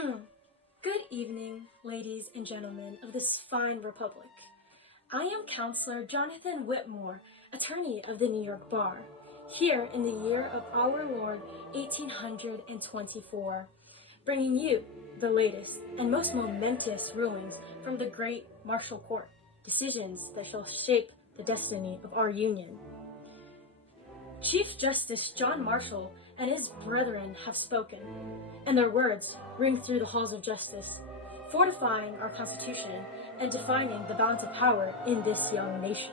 Good evening, ladies and gentlemen of this fine republic. I am Counselor Jonathan Whitmore, attorney of the New York Bar, here in the year of our Lord 1824, bringing you the latest and most momentous rulings from the great Marshall Court, decisions that shall shape the destiny of our Union. Chief Justice John Marshall and his brethren have spoken, and their words ring through the halls of justice, fortifying our Constitution and defining the balance of power in this young nation.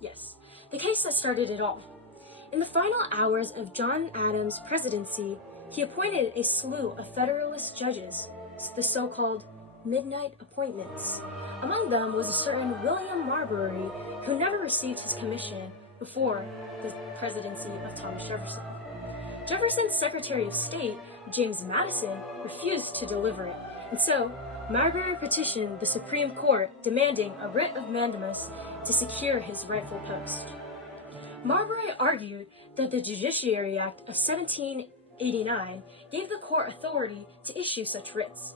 Yes, the case that started it all. In the final hours of John Adams' presidency, he appointed a slew of Federalist judges, the so-called midnight appointments. Among them was a certain William Marbury, who never received his commission before the presidency of Thomas Jefferson. Jefferson's Secretary of State, James Madison, refused to deliver it, and so Marbury petitioned the Supreme Court demanding a writ of mandamus to secure his rightful post. Marbury argued that the Judiciary Act of 1789 gave the court authority to issue such writs.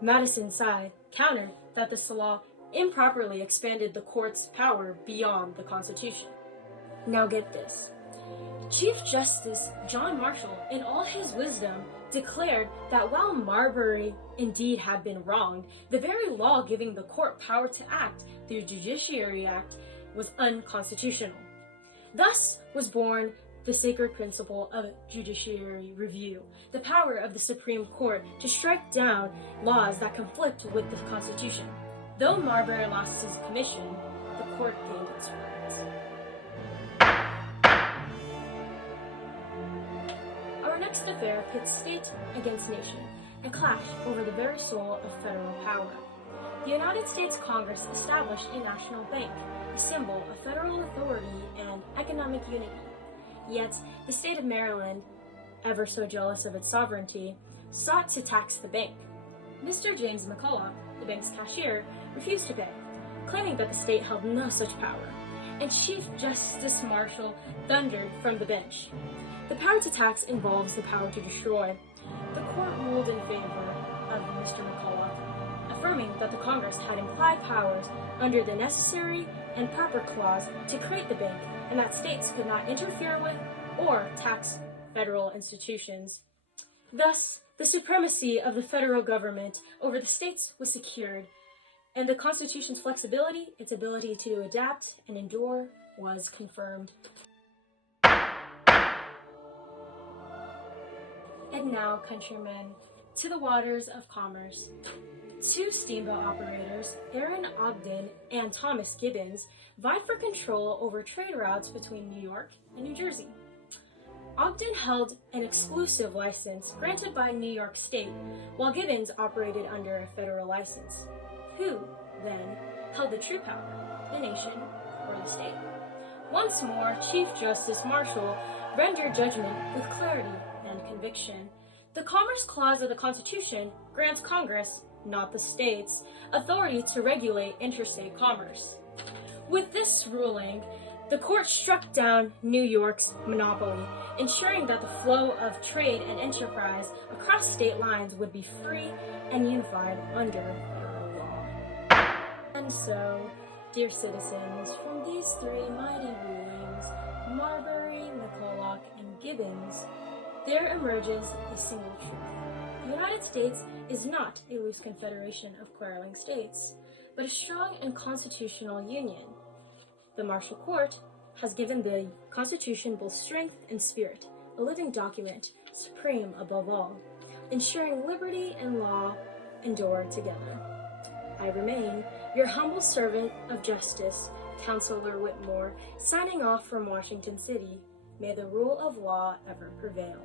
Madison's side countered that this law improperly expanded the court's power beyond the Constitution. Now get this. Chief Justice John Marshall, in all his wisdom, declared that while Marbury indeed had been wronged, the very law giving the court power to act, the Judiciary Act, was unconstitutional. Thus was born the sacred principle of judiciary review, the power of the Supreme Court to strike down laws that conflict with the Constitution. Though Marbury lost his commission, the court gained its rights. Our next affair pits state against nation, a clash over the very soul of federal power. The United States Congress established a national bank, a symbol of federal authority and economic unity. Yet, the state of Maryland, ever so jealous of its sovereignty, sought to tax the bank. Mr. James McCulloch, the bank's cashier, refused to pay, claiming that the state held no such power, and Chief Justice Marshall thundered from the bench. The power to tax involves the power to destroy. The court ruled in favor of Mr. McCulloch, affirming that the Congress had implied powers under the necessary and proper clause to create the bank, and that states could not interfere with or tax federal institutions. Thus, the supremacy of the federal government over the states was secured, and the Constitution's flexibility, its ability to adapt and endure, was confirmed. And now, countrymen, to the waters of commerce. Two steamboat operators, Aaron Ogden and Thomas Gibbons, vied for control over trade routes between New York and New Jersey. Ogden held an exclusive license granted by New York State, while Gibbons operated under a federal license. Who, then, held the true power, the nation or the state? Once more, Chief Justice Marshall rendered judgment with clarity and conviction. The Commerce Clause of the Constitution grants Congress, not the states, authority to regulate interstate commerce. With this ruling, the court struck down New York's monopoly, ensuring that the flow of trade and enterprise across state lines would be free and unified under federal law. And so, dear citizens, from these three mighty rulings, Marbury, McCulloch, and Gibbons, there emerges a single truth. The United States is not a loose confederation of quarreling states, but a strong and constitutional union. The Marshall Court has given the Constitution both strength and spirit, a living document, supreme above all, ensuring liberty and law endure together. I remain your humble servant of justice, Counselor Whitmore, signing off from Washington City. May the rule of law ever prevail.